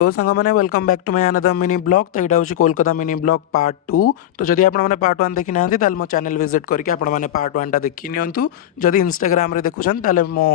तो सांग मैंने welcome back to my another mini blog. तो यहाँ हूँ कोलकाता मिनी ब्लॉग पार्ट 2। तो जदि आपने पार्ट 1 देखी ना तो मो चैनल विजिट करके आपने पार्ट 1 टा देखी नियंतु। जदि इंस्टाग्राम रे देखुछन ताले मो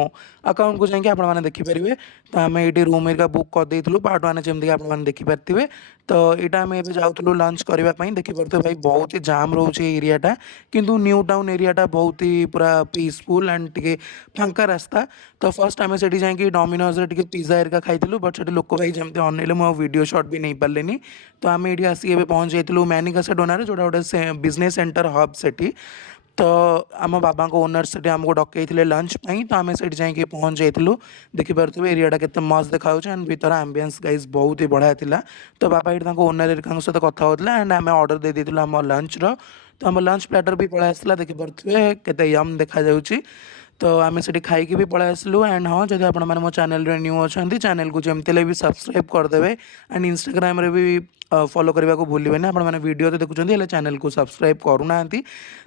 अकाउंट को जाके आपने देखि परिवे। तो आम ये रूम एरिका बुक कर देइथलु पार्ट 1 जमती आपने देखि पारथिबे। तो यहाँ आम एबे जाउथलु लंच करबा पई देखि पारथिबे भाई बहुत ही जाम रोचे एरियाटा। किंतु न्यू टाउन एरियाटा बहुत ही पूरा पीसफुल एंड टिके फांका रास्ता। तो फर्स्ट आम से जाकि डोमिनोज रे पिज्जा एरिका खाइलु बट से लोक भाई जमती अनेले मु वीडियो शॉट भी नहीं पारे। तो आम ये आसिक पहुँच जाइलु मैनिका डोनार जोटा गोटे बिजनेस सेंटर हब से। तो आम बाबा ओनर से आमको डकई लंच पाई। तो आम से जाकि पहुँच जाइलु देखिपे एरियाटा के मस्त देखा एंड भर आम्बियंस गाइज बहुत ही बढ़िया था। तो बाबा ये ओनर सहित कथा होता एंड आम अर्डर दे देलु आम लंच रो। तो आम लंच प्लेटर भी पलि आसला देखिपे के यम देखा जाऊँगी। तो आम से खाई भी पलि आसलु एंड हाँ जब आप मो चैनल न्यू अच्छा चैनल को जमती भी सब्सक्राइब करदे एंड इंस्टाग्राम रे भी फॉलो करने को भूलें आप वीडियो तो देखुं चैनल को सब्सक्राइब करूना।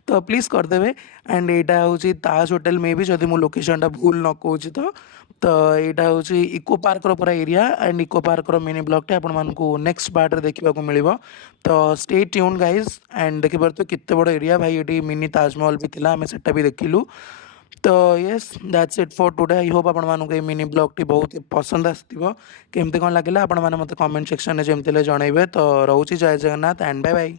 तो प्लीज़ करदे एंड यहाँ हूँ ताज होटल में भी जब मो लोकेशन भूल न कहूँ तो यहाँ हूँ इको पार्क पूरा area and eco park mini ब्लॉगटे आपको नेक्स्ट पार्ट देखा मिल। तो स्टे ट्यून गाइज एंड देखिए केते बड़ एरिया भाई ये मिनी ताजमहल भी था आम से भी देखिलु। तो yes that's it for today. I hope आपण मानक मिनी ब्लॉग टी बहुत ही पसंद आसथिबो। केमती कौन लगे आपण मैंने मत कमेंट सेक्शन में जमती जनइबे। तो रोची जय जगन्नाथ एंड बाय बाय।